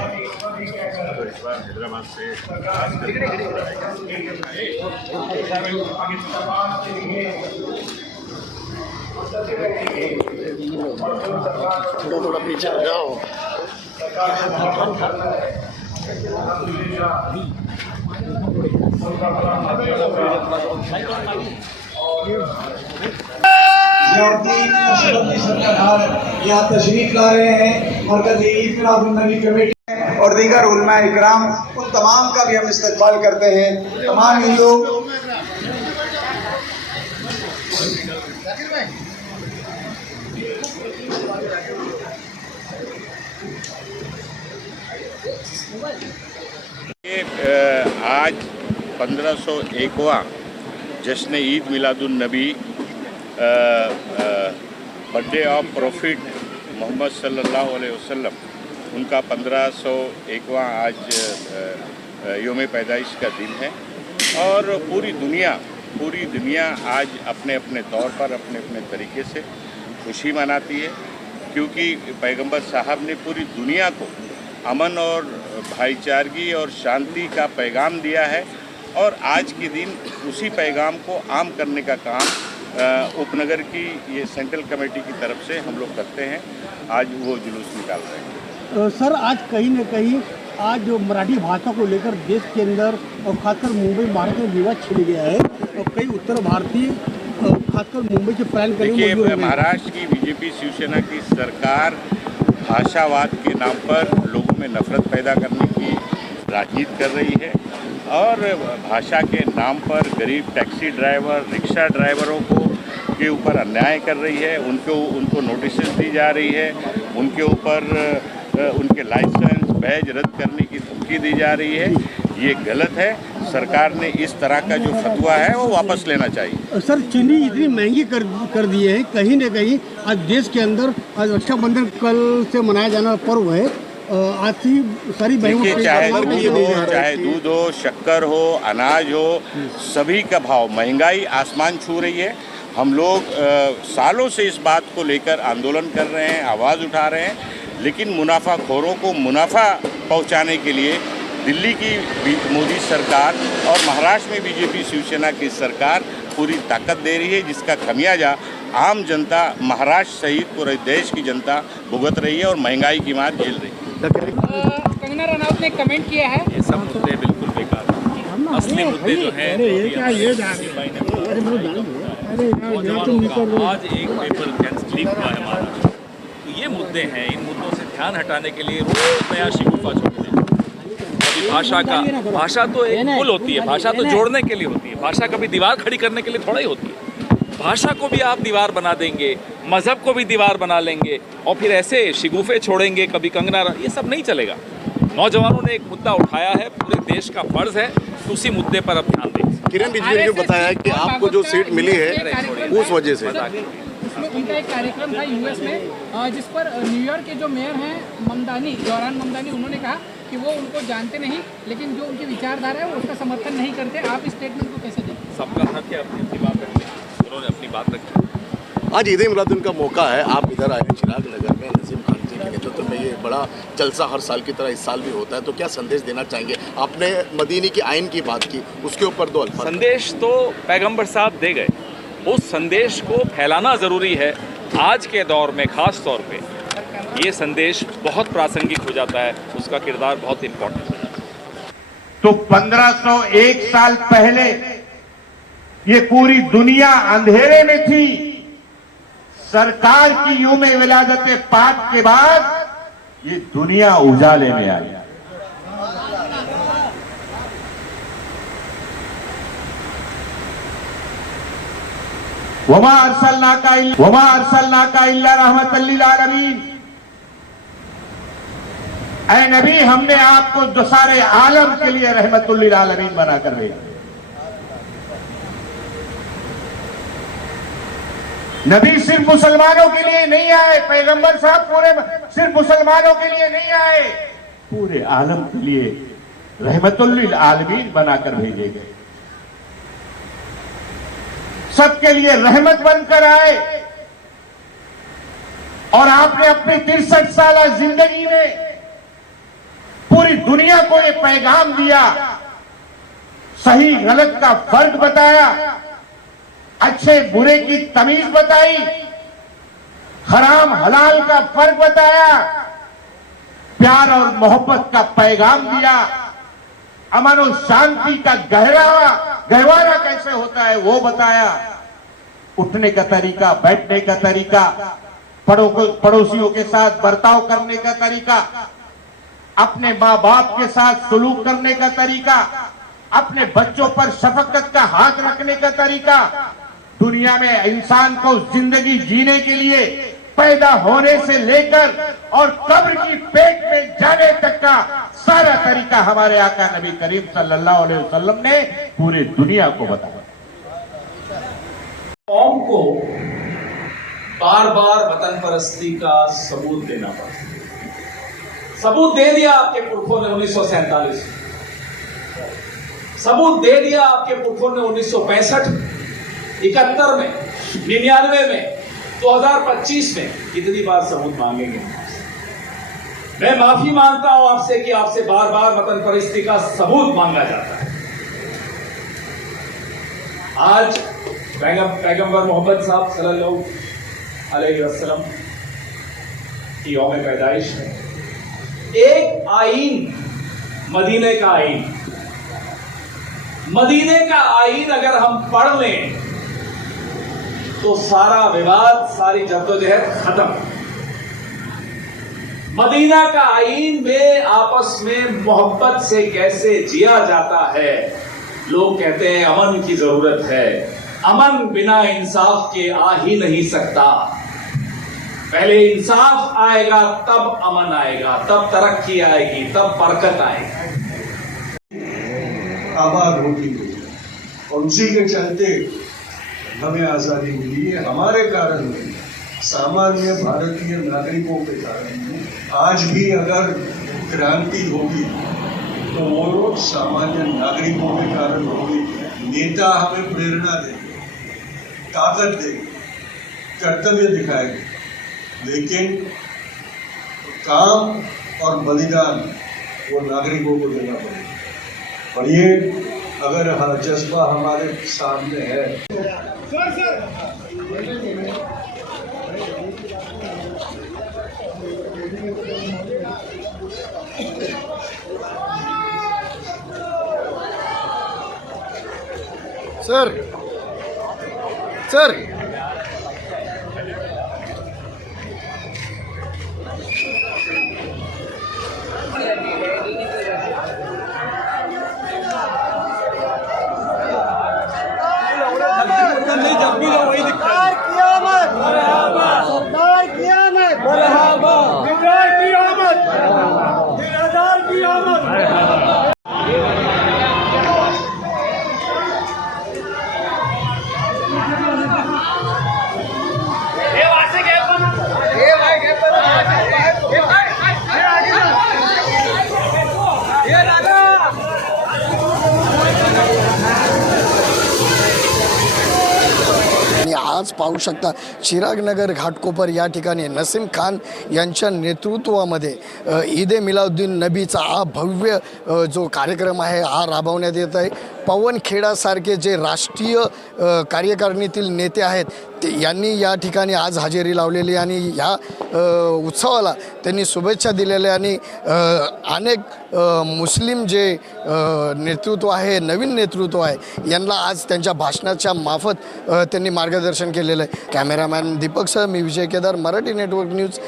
तो इस बार हैदराबाद से थोड़ा थोड़ा पीछे आ जाओ। सरकार यहाँ तशरीफ ला रहे हैं मरकज़ी ईद मिलादुन्नबी कमेटी और दीगर उलमा इकराम, उन तमाम का भी हम इस्तकबाल करते हैं। तमाम हिंदू आज 1501वां जश्न ईद मिलादुन्नबी बर्थडे ऑफ प्रॉफिट मोहम्मद सल्लल्लाहु अलैहि वसल्लम, उनका 1501वां आज योम पैदाइश का दिन है। और पूरी दुनिया आज अपने अपने तौर पर अपने अपने तरीके से खुशी मनाती है, क्योंकि पैगंबर साहब ने पूरी दुनिया को अमन और भाईचारगी और शांति का पैगाम दिया है। और आज के दिन उसी पैगाम को आम करने का काम उपनगर की ये सेंट्रल कमेटी की तरफ से हम लोग करते हैं। आज वो जुलूस निकाल रहे हैं। सर, आज कहीं न कहीं आज जो मराठी भाषा को लेकर देश के अंदर और खासकर मुंबई महाराष्ट्र में विवाद छिड़ गया है और कई उत्तर भारतीय खासकर मुंबई के प्लान देखिए, महाराष्ट्र की बीजेपी शिवसेना की सरकार भाषावाद के नाम पर लोगों में नफरत पैदा करने की राजनीति कर रही है और भाषा के नाम पर गरीब टैक्सी ड्राइवर, रिक्शा ड्राइवरों के ऊपर अन्याय कर रही है। उनको नोटिस दी जा रही है, उनके ऊपर उनके लाइसेंस बैज रद्द करने की धमकी दी जा रही है। ये गलत है। सरकार ने इस तरह का जो फतवा है वो वापस लेना चाहिए। सर, चीनी इतनी महंगी कर दिए हैं, कहीं न कहीं आज देश के अंदर आज रक्षाबंधन कल से मनाया जाना पर्व है। आज की सारी बहनों, चाहे दूध हो, शक्कर हो, अनाज हो, सभी का भाव, महंगाई आसमान छू रही है। हम लोग सालों से इस बात को लेकर आंदोलन कर रहे हैं, आवाज़ उठा रहे हैं, लेकिन मुनाफाखोरों को मुनाफा पहुंचाने के लिए दिल्ली की मोदी सरकार और महाराष्ट्र में बीजेपी शिवसेना की सरकार पूरी ताकत दे रही है, जिसका खमियाजा आम जनता महाराष्ट्र सहित पूरे देश की जनता भुगत रही है और महंगाई की मार झेल रही है। कंगना रनौत ने कमेंट किया है, ये सब मुद्दे बिल्कुल बेकार हैं। असली मुद्दे जो हैं नौजवानों का आज एक पेपर लीक हुआ है हमारा, तो ये मुद्दे हैं। इन मुद्दों से ध्यान हटाने के लिए रोज नया शिकूफा छोड़ते हैं। कभी भाषा तो एक पुल होती है, भाषा तो जोड़ने के लिए होती है, भाषा कभी दीवार खड़ी करने के लिए थोड़ा ही होती है। भाषा को भी आप दीवार बना देंगे, मज़हब को भी दीवार बना लेंगे और फिर ऐसे शिगुफे छोड़ेंगे, कभी कंगना, ये सब नहीं चलेगा। नौजवानों ने एक मुद्दा उठाया है, पूरे देश का फर्ज है कि उसी मुद्दे पर अब ध्यान दें। किरण रिजिजू ने बताया कि आपको जो सीट मिली है उस वजह से उसमें उनका एक कार्यक्रम था यूएस में, जिस पर न्यूयॉर्क के जो मेयर हैं जौहरान ममदानी, उन्होंने कहा कि वो उनको जानते नहीं, लेकिन जो उनकी विचारधारा है वो उसका समर्थन नहीं करते। आप इस स्टेटमेंट को कैसे देखें? सबका हक है अपनी बात रखने, उन्होंने अपनी बात रखी। आज ईद मिलादुन का मौका है, आप इधर आए चिराग नगर में नसीम खान जी के नेतृत्व में ये बड़ा जलसा हर साल की तरह इस साल भी होता है, तो क्या संदेश देना चाहेंगे? आपने मदीनी की आइन की बात की, उसके ऊपर दो अल्फाज। संदेश तो पैगंबर साहब दे गए, उस संदेश को फैलाना ज़रूरी है। आज के दौर में ख़ास तौर पे ये संदेश बहुत प्रासंगिक हो जाता है, उसका किरदार बहुत इम्पोर्टेंट है। तो 1501 साल पहले ये पूरी दुनिया अंधेरे में थी। सरकार की यूम विलादत पाक के बाद ये दुनिया उजाले में आई। वमा अरसलनाका इल्ला रहमतल लिल आलमीन। ऐ नबी, हमने आपको सारे आलम के लिए रहमतुल लिल आलमीन बनाकर भेजा। नबी सिर्फ मुसलमानों के लिए नहीं आए, पैगंबर साहब सिर्फ मुसलमानों के लिए नहीं आए, पूरे आलम के लिए रहमतुल लिल आलमीन बनाकर भेजे गए। सबके लिए रहमत बनकर आए। और आपने अपनी 63 साल जिंदगी में दुनिया को ये पैगाम दिया, सही गलत का फर्क बताया, अच्छे बुरे की तमीज बताई, हराम हलाल का फर्क बताया, प्यार और मोहब्बत का पैगाम दिया, अमन और शांति का गहवारा कैसे होता है वो बताया, उठने का तरीका, बैठने का तरीका, पड़ोसियों के साथ बर्ताव करने का तरीका, अपने माँ बाप के साथ सलूक करने का तरीका, अपने बच्चों पर शफकत का हाथ रखने का तरीका, दुनिया में इंसान को जिंदगी जीने के लिए पैदा होने से लेकर और कब्र की पेट में जाने तक का सारा तरीका हमारे आका नबी करीम सल्लल्लाहु अलैहि वसल्लम ने पूरे दुनिया को बताया। कौम को बार बार वतन परस्ती का सबूत देना पड़ा। सबूत दे दिया आपके पुरखों ने 1947 में, सबूत दे दिया आपके पुरखों ने 1965 में, 71 में, 99 में, 2025 में। कितनी बार सबूत मांगेंगे? मैं माफी मांगता हूं आपसे कि आपसे बार बार वतन परस्ती का सबूत मांगा जाता है। आज पैगंबर मोहम्मद साहब सल्लल्लाहु अलैहि वसल्लम की यौम पैदाइश है। एक आईन, मदीने का आईन, मदीने का आईन अगर हम पढ़ लें तो सारा विवाद, सारी जद्दोजहद खत्म। मदीना का आईन में आपस में मोहब्बत से कैसे जिया जाता है। लोग कहते हैं अमन की जरूरत है, अमन बिना इंसाफ के आ ही नहीं सकता। पहले इंसाफ आएगा तब अमन आएगा, तब तरक्की आएगी, तब बरकत आएगी। आबाद होती और उसी के चलते हमें आजादी मिली है। हमारे कारण नहीं, सामान्य भारतीय नागरिकों के कारण। आज भी अगर क्रांति होगी तो वो लोग सामान्य नागरिकों के कारण होगी। नेता हमें प्रेरणा देंगे, ताकत देंगे, कर्तव्य दिखाएंगे, लेकिन काम और बलिदान वो नागरिकों को देना पड़ेगा। और ये अगर जज्बा हमारे सामने है। सर आज पाहू शकता चिरागनगर घाटकोपर या ठिकाणी नसीम खान यांच्या नेतृत्वामध्ये ईद ए मिलादुन नबीचा हा भव्य जो कार्यक्रम आहे हा राबवण्यात येत आहे। पवनखेडासारखे जे राष्ट्रीय कार्यकारिणीतील नेते आहेत यांनी या ठिकाणी आज हजेरी लावलेली आणि या उत्सवाला त्यांनी शुभेच्छा दिलेल्या आणि अनेक मुस्लिम जे नेतृत्व आहे, नवीन नेतृत्व आहे, यांना आज त्यांच्या भाषणाच्या मार्फत त्यांनी मार्गदर्शन केलेलं आहे। कॅमेरामॅन दीपकसह मी विजय केदार, मराठी नेटवर्क न्यूज।